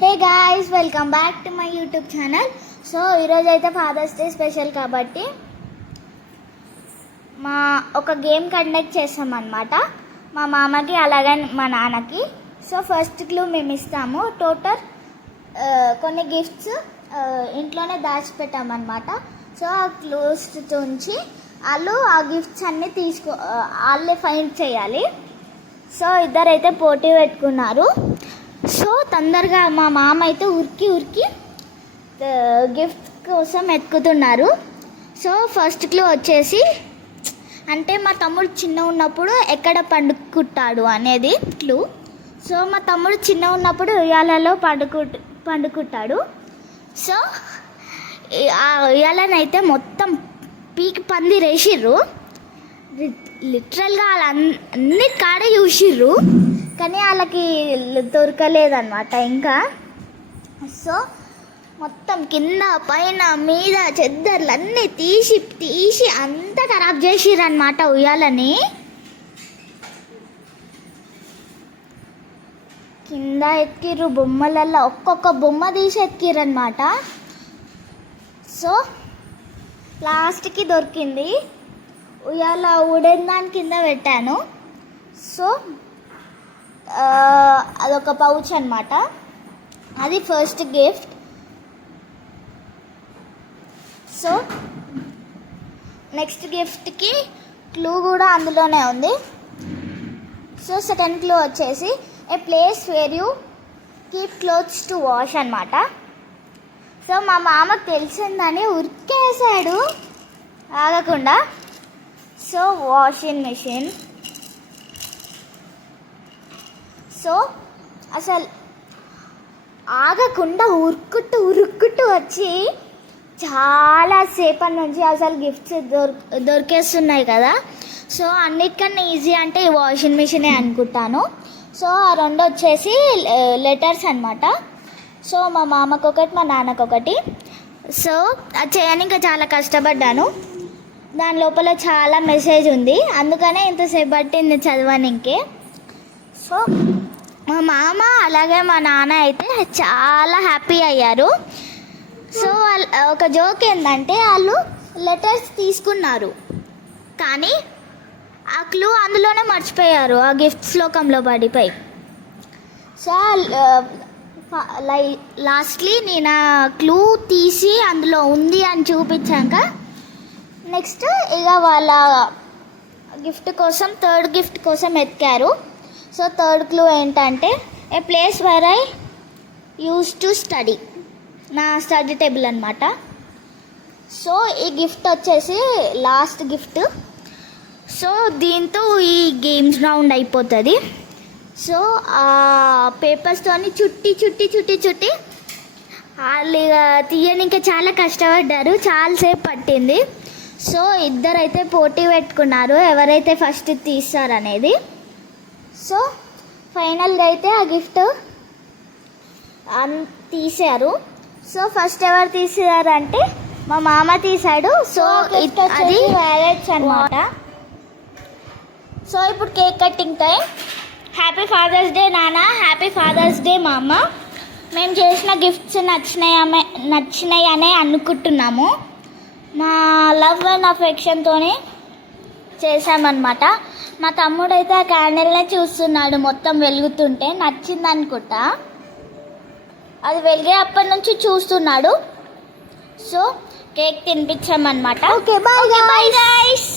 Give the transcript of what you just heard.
Hey guys, welcome back to my YouTube channel. So ఈరోజు అయితే fathers day special కాబట్టి ఒక గేమ్ కండక్ట్ చేస్తామన్నమాట. మా మామకి అలాగే మా నాన్నకి. సో ఫస్ట్ క్లూ మేము ఇస్తాము. టోటల్ కొన్ని గిఫ్ట్స్ ఇంట్లోనే దాచిపెట్టామన్నమాట. సో ఆ క్లూస్ నుంచి వాళ్ళు ఆ గిఫ్ట్స్ అన్నీ వాళ్ళే ఫైండ్ చేయాలి. సో ఇద్దరైతే పోటీ పెట్టుకున్నారు. సో తొందరగా మా మామ అయితే ఉరికి గిఫ్ట్ కోసం ఎత్తుకుతున్నారు. సో ఫస్ట్ క్లూ వచ్చేసి అంటే మా తమ్ముడు చిన్న ఉన్నప్పుడు ఎక్కడ పండుకుంటాడు అనేది క్లూ. సో మా తమ్ముడు చిన్న ఉన్నప్పుడు ఉయ్యాలలో పండుకుంటాడు. సో ఆ ఉయ్యాలనైతే మొత్తం పీకి పందిరేసిర్రు. లిటరల్గా వాళ్ళ అన్ని కాడ చూసిర్రు, కానీ వాళ్ళకి దొరకలేదన్నమాట ఇంకా. సో మొత్తం కింద పైన మీద చెద్దర్లు అన్నీ తీసి అంతా ఖరాబ్ చేసిరన్నమాట ఉయ్యాలని. కింద ఎత్తిర్రు, బొమ్మలల్లో ఒక్కొక్క బొమ్మ తీసి ఎత్తిరన్నమాట. సో లాస్ట్కి దొరికింది. ఉయ్యాల ఊడేదాని కింద పెట్టాను. సో అదొక పౌచ్ అన్నమాట. అది ఫస్ట్ గిఫ్ట్. సో నెక్స్ట్ గిఫ్ట్కి క్లూ కూడా అందులోనే ఉంది. సో సెకండ్ క్లూ వచ్చేసి a place where you keep clothes to wash అన్నమాట. సో మా మామకు తెలిసిందని ఉరికేసాడు ఆగకుండా. So washing machine. సో అసలు ఆగకుండా ఉరుక్కుంటూ వచ్చి చాలా సేపటి నుంచి అసలు గిఫ్ట్స్ దొరికేస్తున్నాయి కదా. సో అన్నిటికన్నా ఈజీ అంటే ఈ వాషింగ్ మిషనే అనుకుంటాను. సో ఆ రెండు వచ్చేసి లెటర్స్ అన్నమాట. సో మా మామకు ఒకటి, మా నాన్నకు ఒకటి. సో అది చేయడానికి చాలా కష్టపడ్డాను. దాని లోపల చాలా మెసేజ్ ఉంది, అందుకనే ఇంతసేపు పట్టింది చదవడానికి. సో మా మామ అలాగే మా నాన్న అయితే చాలా హ్యాపీ అయ్యారు. సో ఒక జోక్ ఏంటంటే వాళ్ళు లెటర్స్ తీసుకున్నారు, కానీ ఆ క్లూ అందులోనే మర్చిపోయారు, ఆ గిఫ్ట్స్ లోకంలో పడిపోయి. సో లాస్ట్లీ నేను ఆ క్లూ తీసి అందులో ఉంది అని చూపించాక నెక్స్ట్ ఇక వాళ్ళ థర్డ్ గిఫ్ట్ కోసం ఎత్కారు. సో థర్డ్ క్లూ ఏంటంటే a place where I use to study, నా స్టడీ టేబుల్ అనమాట. సో ఈ గిఫ్ట్ వచ్చేసి లాస్ట్ గిఫ్ట్. సో దీంతో ఈ గేమ్స్ రౌండ్ అయిపోతుంది. సో ఆ పేపర్స్తోని చుట్టి వాళ్ళు ఇక తీయడానికి చాలా కష్టపడ్డారు, చాలాసేపు పట్టింది. సో ఇద్దరైతే పోటీ పెట్టుకున్నారు ఎవరైతే ఫస్ట్ తీస్తారనేది. సో ఫైనల్గా అయితే ఆ గిఫ్ట్ తీశారు. సో ఫస్ట్ ఎవరు తీసారంటే మా మామ తీశాడు. సో అది వ్యాలెట్స్ అన్నమాట. సో ఇప్పుడు cake cutting time. Happy father's day నాన్న, హ్యాపీ ఫాదర్స్ డే మామ. మేము చేసిన గిఫ్ట్స్ నచ్చినాయనే అనుకుంటున్నాము. మా లవ్ అండ్ అఫెక్షన్తోనే చేసామన్నమాట. మా తమ్ముడైతే ఆ క్యాండిల్నే చూస్తున్నాడు మొత్తం వెలుగుతుంటే, నచ్చింది అనుకుంటా. అది వెలిగే అప్పటి నుంచి చూస్తున్నాడు. సో కేక్ తినిపించామన్నమాట. Okay bye guys.